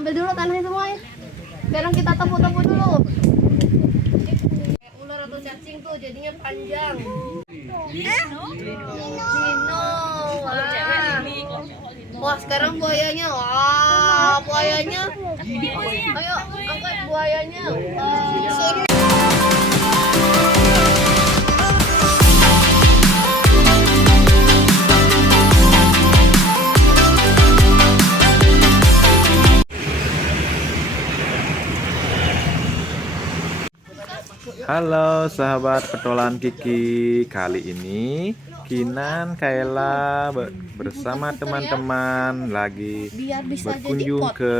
Ambil dulu tanahnya semua ya. Sekarang kita tepuk-tepuk dulu. Ular atau cacing tuh jadinya panjang. Lino. Wah, sekarang buayanya. Wah, buayanya. Ayo, angkat buayanya. Wah. Halo sahabat petualangan Kiki, kali ini Kinan Kayla bersama teman-teman lagi berkunjung ke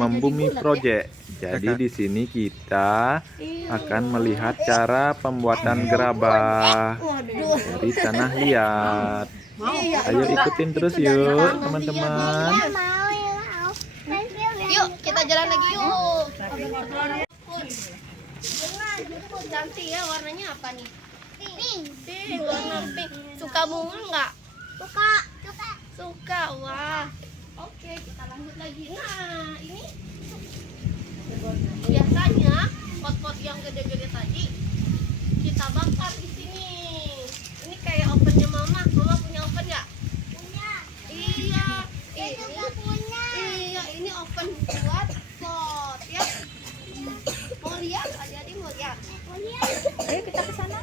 Membumi Project. Jadi di sini kita akan melihat cara pembuatan gerabah dari tanah liat. Ayo ikutin terus yuk teman-teman. Yuk, kita jalan lagi yuk. Cantik ya, warnanya apa nih? Pink, warna pink. Suka bunga nggak? Suka, wah. Oke, kita lanjut lagi. Nah, ini biasanya pot-pot yang gede-gede tadi kita bakar di sini. Ini kayak ovennya mama. Mama punya oven nggak? Punya. Iya. Iya, ini oven buat pot ya. Mau lihat? Adik-adik mau lihat? Ayo kita ke sana.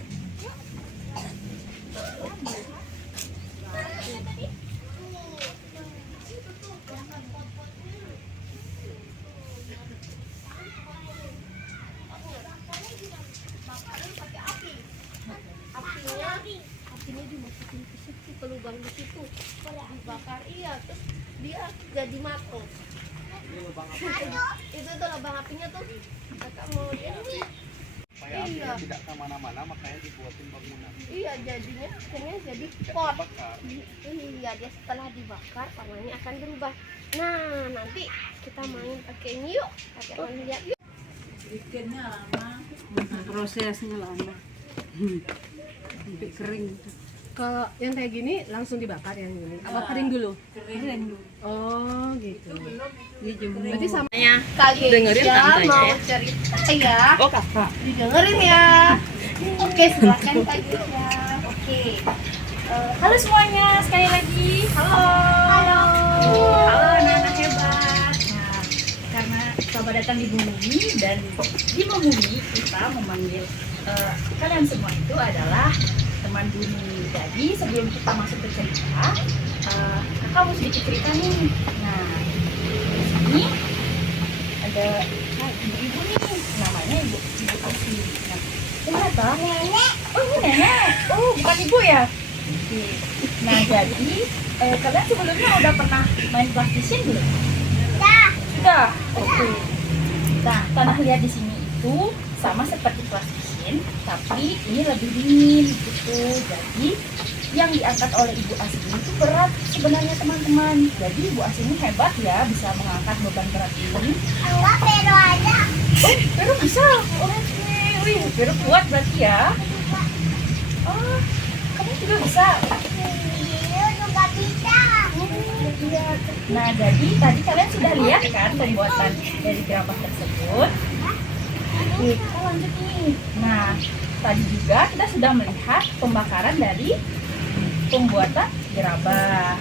Apinya dimasukin ke situ, ke lubang di situ, dibakar, iya, terus dia jadi matang. Itu tuh lubang apinya tuh. Kakak mau lihat nih. Supaya Iya. apinya tidak kemana-mana, makanya dibuatin bangunan. Iya, jadinya akhirnya jadi Tidak pot. dibakar. Iya, dia setelah dibakar warnanya akan berubah. Nah, nanti kita main pakai ini yuk. Pakai main lihat yuk. Bikinnya lama, prosesnya lama, sampai kering. Kalau yang kayak gini langsung dibakar yang ini. Apa kering dulu? Kering dulu. Oh, gitu. Dijemur. Berarti sama Kali dengerin ya tante mau ya. cerita ya. Oh, Kakak. Didengerin ya. Oke, silakan Kak Gisya. Oke. Halo semuanya, sekali lagi. Halo. Halo anak-anak hebat. Nah, karena Selamat datang di Bumi dan di Membumi kita memanggil kalian semua itu adalah teman bumi. Jadi sebelum kita masuk ke cerita, kakak mau sedikit cerita nih. Nah, di sini ada ibu-ibu nih, namanya ibu Asi. Nah, kenapa? Nenek. Oh, ini nenek. Oh, bukan ibu ya? Oke. Nah, jadi kalian sebelumnya udah pernah main plastisien belum? Sudah. Oke. Nah, tanah liat di sini itu sama seperti plastisien, tapi ini lebih dingin gitu. Jadi yang diangkat oleh Ibu Asi itu berat sebenarnya teman-teman. Jadi Ibu Asi ini hebat ya, bisa mengangkat beban berat ini. Enggak, pero aja. Pero bisa. Orang sini, wih, pero kuat berarti ya. Oh, kamu juga bisa. Iya, juga bisa. Iya. Nah, jadi tadi kalian sudah lihat kan pembuatan dari gerabah tersebut. Oke, kita lanjut nih. Nah, tadi juga kita sudah melihat pembakaran dari pembuatan gerabah.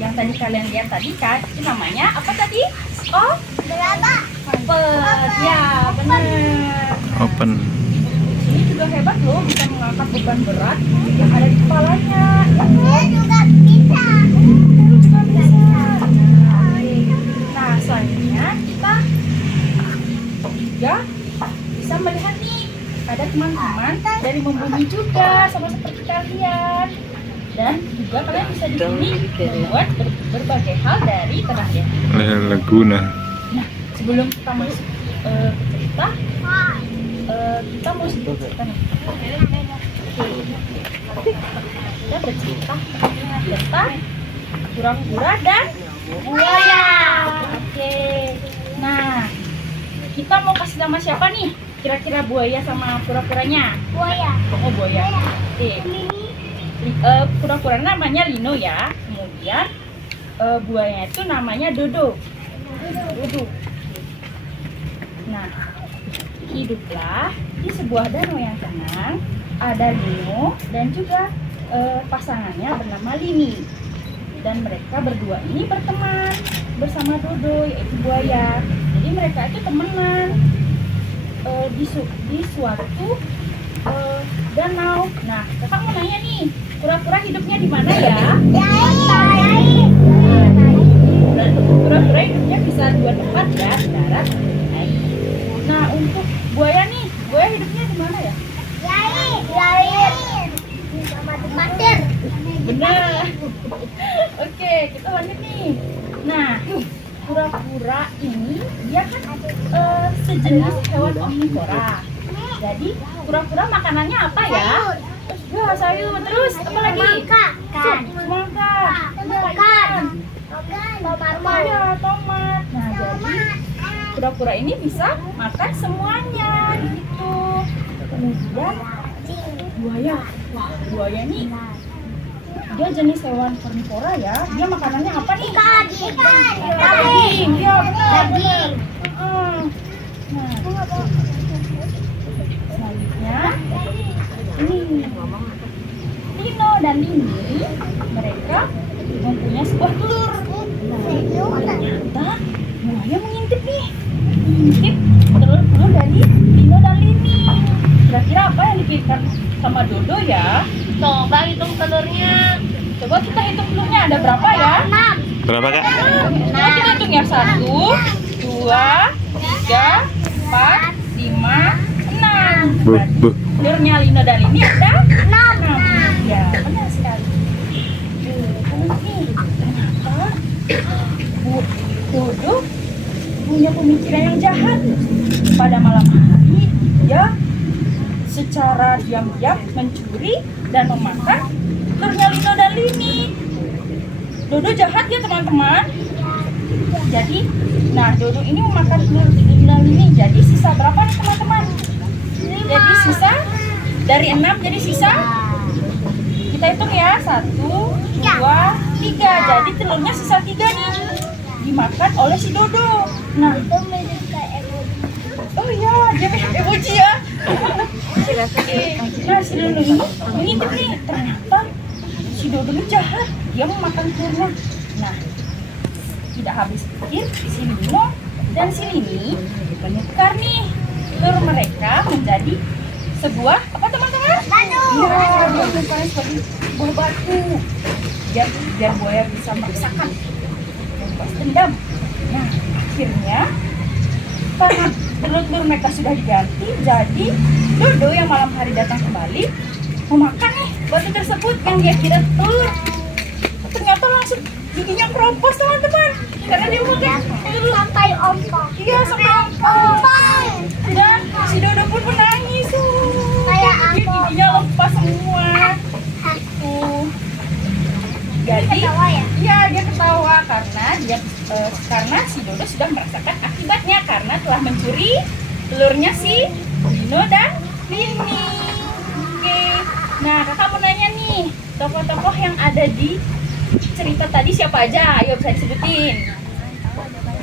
Yang tadi kalian lihat tadi kan, itu namanya apa tadi? Oh, Berapa? oven. Ya, benar. Open. Ini juga hebat loh, bisa mengangkat beban berat yang ada di kepalanya. Iya, juga bisa. Juga bisa. Nah, selanjutnya kita juga bisa melihat nih, ada teman-teman dari Membumi juga sama seperti kalian. Dan juga kalian bisa di sini membuat berbagai hal dari tanah liat. Laguna. Nah, sebelum kita masuk ke cerita, kita mau sedikit cerita nih. Oke. Kita bercerita tentang kura-kura dan buaya. Oke. Nah, kita mau kasih nama siapa nih? Kira-kira buaya sama kura-kuranya? Buaya. Oh, buaya. Oke. Kura-kura namanya Lino ya. Kemudian buaya itu namanya Dodo. duduk. Nah, hiduplah di sebuah danau yang tenang. Ada Lino dan juga pasangannya bernama Lini. Dan mereka berdua ini berteman bersama Dodo, yaitu buaya. Jadi mereka itu temenan di suatu danau. Nah, kakak mau nanya nih, kura-kura hidupnya di mana ya? Kura-kura hidupnya bisa dua tempat ya, di darat, air. Nah, untuk buaya nih, buaya hidupnya di mana ya? Benar. Oke, kita lanjut nih. Nah, kura-kura ini dia kan sejenis hewan omnivora. Jadi kura-kura makanannya apa ya? Ya, sayur. Terus apa lagi? Semangka. Ya, tomat. Nah, jadi kura-kura ini bisa makan semuanya gitu. Kemudian buaya. Wah, buaya nih dia jenis hewan karnivora ya. Dia makanannya apa nih? Daging. Iya, benar. Nah, selanjutnya ini Lino dan Lini, mereka mempunyai sebuah telur. Nah, ternyata buaya mengintip nih, mengintip telur-telur dari Lino dan Lini. Kira-kira apa yang diberikan sama Dodo ya? Coba hitung telurnya. Coba kita hitung telurnya ada berapa ya? Berapa kak? Coba kita hitung ya, 1, 2, 3, 4, 5, 6. Bu. Telurnya Lino dan Lini ada 6. Ya, benar sekali. Terus nih, ternyata Dodo punya pemikiran yang jahat. Pada malam hari, dia secara diam-diam mencuri dan memakan telurnya Lino dan Lini. Dodo jahat ya teman-teman. Jadi, nah Dodo ini memakan telur Lino dan Lini. Jadi sisa berapa nih teman-teman? Jadi sisa dari 6 jadi sisa. Kita hitung ya, 1, 2, 3. Jadi telurnya sisa 3 nih. Dimakan oleh si Dodo. Nah, oh iya, dia mirip emoji ya. Nah, si Dodo ini mengintip nih. Ternyata si Dodo ini jahat. Dia memakan telurnya. Nah, tidak habis pikir, si Lino dan si Lini menukar nih telur mereka menjadi sebuah apa teman-teman? Iya, dia menukar seperti buah batu. Biar buaya bisa meraksakan dan balas dendam. Nah, akhirnya karena telur-telur mereka sudah diganti, jadi Dodo yang malam hari datang kembali memakan nih batu tersebut yang dia kira telur. Ternyata langsung giginya keropos teman-teman, karena dia makan telur Sampai ompong. iya sampai ompong. Dan si Dodo pun menangis Kayak dia aku. giginya lepas semua. Jadi Ya? iya dia ketawa karena si Dodo sudah merasakan akibatnya karena telah mencuri telurnya si Lino dan Lini. Oke, nah kakak mau nanya nih, tokoh-tokoh yang ada di cerita tadi siapa aja? Ayo bisa disebutin.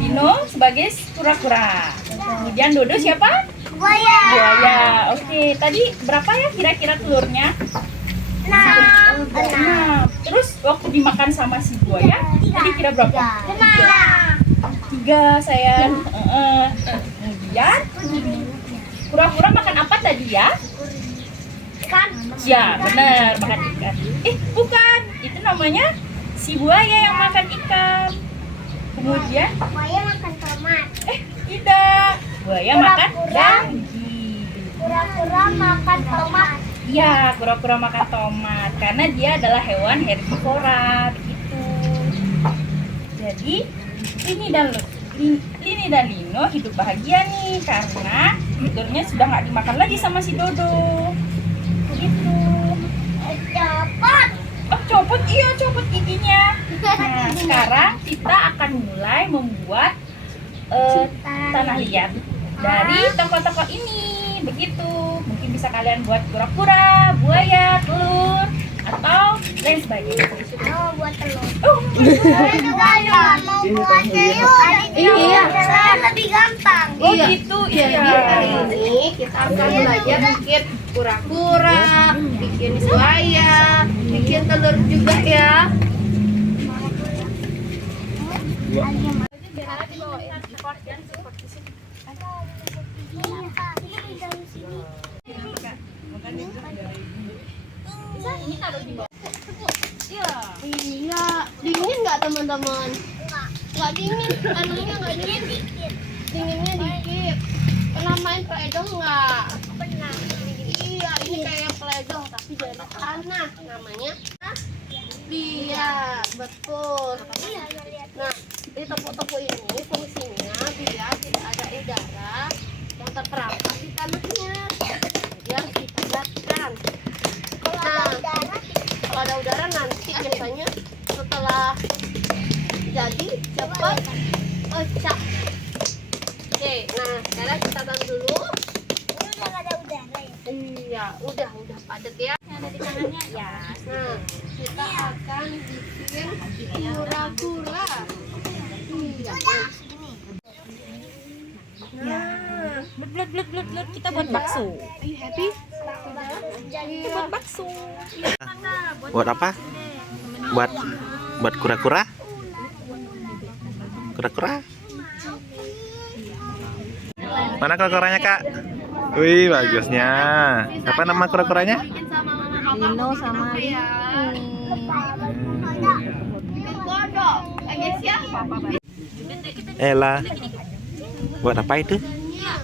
Lino sebagai kura-kura, kemudian Dodo siapa? Buaya. Buaya. Oke, tadi berapa ya kira-kira telurnya? 6. Terus waktu dimakan sama si buaya, tadi kira berapa? 3 sayang. Kemudian kura-kura makan apa tadi ya? Kan? Ya benar, makan ikan. Bukan, itu namanya si buaya yang makan ikan. Kemudian Buaya makan tomat. tidak, buaya makan Kura-kura. daging. Kura-kura makan tomat. Iya, kura-kura makan tomat karena dia adalah hewan herbivora begitu. Jadi Lini dan Lino hidup bahagia nih karena telurnya sudah nggak dimakan lagi sama si Dodo. Begitu. Cepat. Oh copot, iya copot giginya. Nah sekarang kita akan mulai membuat tanah liat dari tokoh-tokoh ini. Begitu, mungkin bisa kalian buat kura-kura, buaya, telur, atau lain sebagainya. Mau buat telur. Saya juga ada mau buat sayur. Iya. Lebih gampang. Oh gitu, Jadi hari ini kita akan belajar bikin kura-kura, bikin buaya, bikin telur juga ya. Ini taruh di bawah. Iya, dingin nggak teman-teman? Nggak dingin, anaknya nggak dingin. Dinginnya dikit. Pernah main peledong nggak? Pernah. Iya, ini kayak peledong tapi dari tanah namanya. Iya, betul. Nah, di tepuk-tepuk ini fungsinya biar tidak ada udara yang terperangkap di tanahnya. Biar dipadatkan. Nah, kalau ada udara nanti biasanya setelah jadi cepat pecah. Oke, nah sekarang kita taruh dulu. Ini udah nggak ada udara ya. Iya, udah padat ya. Yang ada di tangannya ya. Nah, kita akan bikin kura-kura. Iya. Nah, Blut, kita buat bakso. are you happy? Kita buat bakso. Buat apa? Buat kura-kura? Kura-kura? Mana kura-kuranya, Kak? Wih, bagusnya. Apa nama kura-kuranya? Bikin sama mama papa. Lino sama ya. Godok. Lagi siapa? Ella. Buat apa itu? Iya.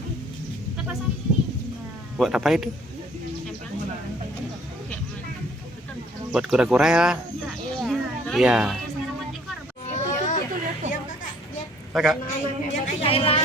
Kita pasang sini. Buat apa itu? Buat kura-kura ya? Iya. Kakak. Kayla.